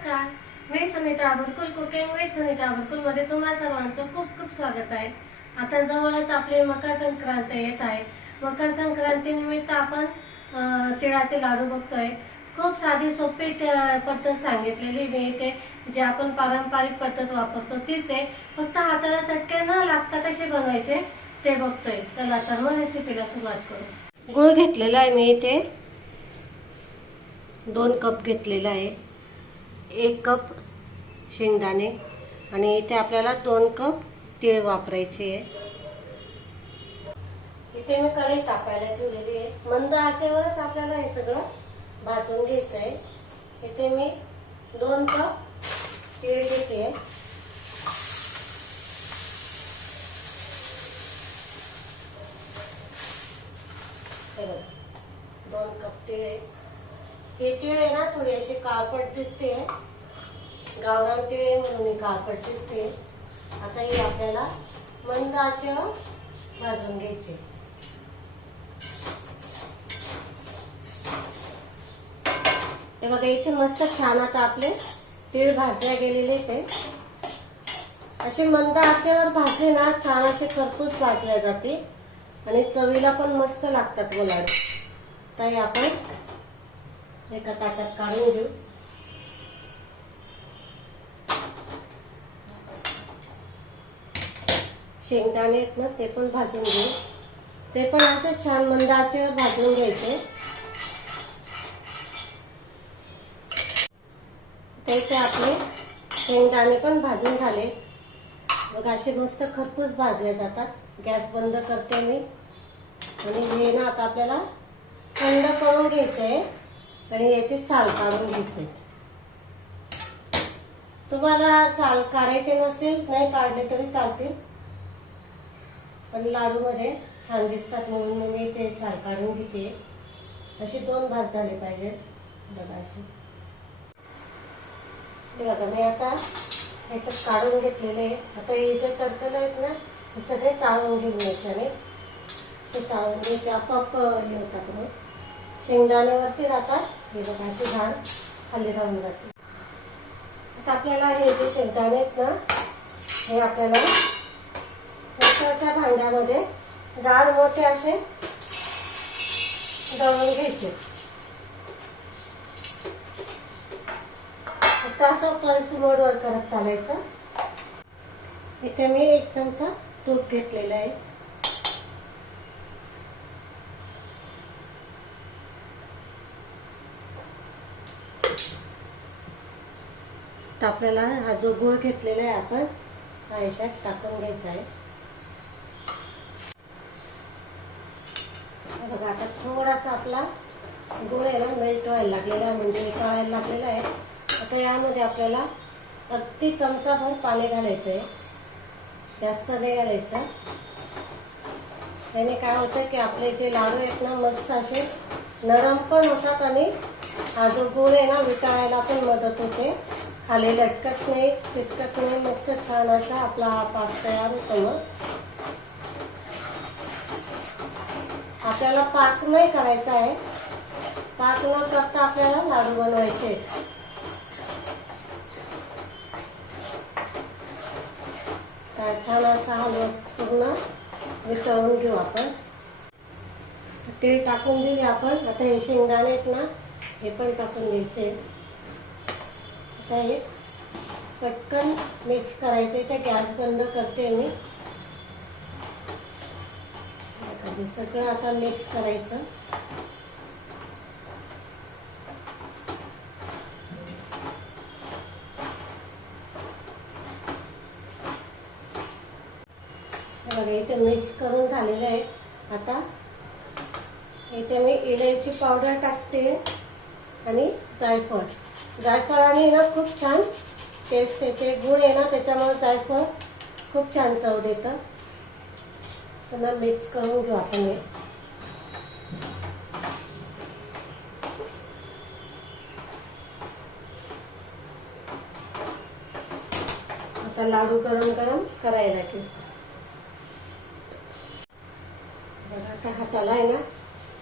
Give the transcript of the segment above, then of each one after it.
नमस्कार, मी Sunita भरकुल cooking with Sunita भरकुल मध्ये तुम्हा सर्वांचं खूप खूप स्वागत आहे। आता जवळच आपली मकर संक्रांत येत आहे। मकर संक्रांती निमित्त आपण तिळाचे लाडू बघतोय। खूप साधी सोपी पद्धत सांगितलेली मी इथे, जे आपण पारंपरिक पद्धत वापरतो तीच आहे, फक्त हाताला चटके न लागता कसे बनवायचे ते बघतोय। चला तर मग रेसिपीला सुरुवात करू। गुळ घेतलेला आहे मी इथे 2 कप घेतलेला आहे, 1 कप शेंगदाणे आणि इथे आपल्याला 2 कप तीळ वापरायचे आहे। इथे मी कढई तापायला ठेवलेली आहे, मंद आचेवरच आपल्याला हे सगळं भाजून घ्यायचं आहे। इथे मी 2 कप तीळ घेते, हे 2 कप तीळ आहे। हे तीळ आहे ना थोडी अशी काळपट दिसते, गावरान तीळ आहे म्हणून ही काळपट दिसते। आता ही आपल्याला मंद आचेवर भाजून घ्यायची। हे बघा इथे मस्त छान आता आपले तीळ भाजल्या गेलेले ते असे मंद आचेवर भाजले ना छान असे खरपूस भाजल्या जाते आणि चवीला पण मस्त लागतात व लाडू। तर आपण एका ताटात काढून घेऊ। शेंगदाणे आहेत ना ते पण भाजून घेऊ, ते पण असे छान मंद आचेवर भाजून घ्यायचे। त्याचे आपले शेंगदाणे पण भाजून झाले बघा, असे मस्त खरपूस भाजले जातात। गॅस बंद करते मी आणि हे ना आता आपल्याला थंड करून घ्यायचंय आणि याची साल काढून घ्यायची। तुम्हाला साल काढायचे नसेल नाही काढले तरी चालतील, पण लाडू मध्ये छान दिसतात म्हणून मी ते साल काढून घेते। असे 2 भाग झाले पाहिजे बघा असे। हे बघा मी आता ह्याच्यात काढून घेतलेले आहे। आता हे जे कर्कल आहेत ना हे सगळे चाळून घेऊन घ्यायचे, हे चाळून घ्यायचे, आपोआप हे होतात मग शेंगदाण्यावरती राहतात। हे बघा असे झाड खाली राहून जाते। आता आपल्याला हे जे शेंगदाणे आहेत ना हे आपल्याला मिक्सरच्या भांड्यामध्ये जाड मोठे असे दळून घ्यायचे। फक्त असं पल्स मोडवर करत चालायचं। इथे मी 1 चमचा तूप घेतलेला आहे। तर आपल्याला हा जो गूळ घेतलेला आहे आपण हा याच्यात टाकून घ्यायचा आहे। बघा आता थोडासा आपला गूळ आहे ना मेल्ट व्हायला लागलेला आहे, म्हणजे वितळायला लागलेला आहे। आता यामध्ये आपल्याला अगदी चमचाभर पाणी घालायचं आहे, जास्त नाही घालायचं। त्याने काय होतं की आपले जे लाडू आहेत ना मस्त असे नरम पण होतात आणि हा जो गूळ आहे ना वितळायला पण मदत होते। खाली लटकत नाही, चिटकत नाही, मस्त छान असा आपला हा पाक तयार होतो। मग आपल्याला पाक नाही करायचा आहे, पाक न करता आपल्याला लाडू बनवायचे। तर छान असा हा पूर्ण वितळून घेऊ आपण। तीळ टाकून दिले आपण, आता हे शेंगदाणे आहेत ना हे पण टाकून द्यायचे। आता हे पटकन मिक्स करायचे। तर गॅस बंद करते मी, सगळं आता मिक्स करायचं। बघा इथे मिक्स करून झालेलं आहे। आता इथे मी इलायची पावडर टाकते आणि जायफळ, जायफळाने ना खूप छान टेस्ट येते। गुळ आहे ना त्याच्यामुळे जायफळ खूप छान चव देतं। पुन्हा मिक्स करून घेऊ आपण हे। आता लाडू गरम गरम करायला घेऊ। बघा आता हाताला आहे ना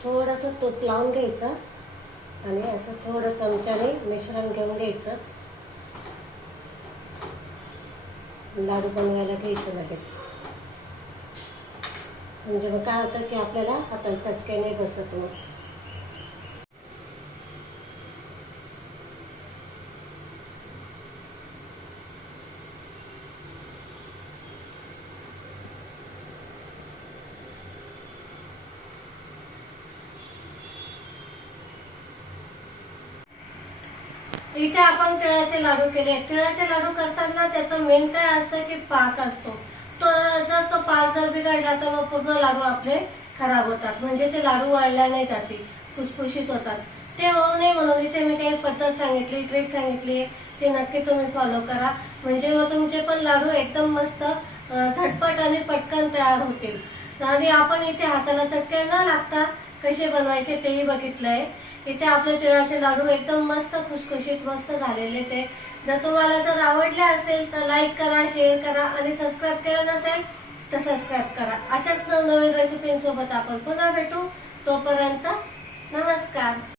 थोडंसं तूप लावून घ्यायचं आणि असं थोडं चमच्याने मिश्रण घेऊन घ्यायचं लाडू बनवायला घ्यायचं लगेच. म्हणजे मग काय होतं की आपल्याला हाताला चटके नाही बसत मग. इथे आपण तिळाचे लाडू केले. तिळाचे लाडू करताना त्याचं मेन काय असतं की पाक असतो. तो जर तो पाक जर बिघडला तर मग पूर्ण लाडू आपले खराब होतात. म्हणजे ते लाडू वाळल्या नाही जाते, फुसफुशीत होतात. ते होऊ नये म्हणून इथे मी काही पद्धत सांगितली, ट्रिक सांगितली, ते नक्की तुम्ही फॉलो करा. म्हणजे मग तुमचे पण लाडू एकदम मस्त झटपट आणि पटकन तयार होतील. आणि आपण इथे हाताला चटके न लागता कसे बनवायचे तेही बघितलंय. इथे आपले तिळाचे लाडू एकदम मस्त खुसखुशीत मस्त झालेले. ते जर तुम्हाला जर आवडले असेल तर लाईक करा, शेअर करा आणि सबस्क्राईब केलं नसेल तर सबस्क्राईब करा. अशाच नवनवीन रेसिपींसोबत आपण पुन्हा भेटू. तोपर्यंत नमस्कार.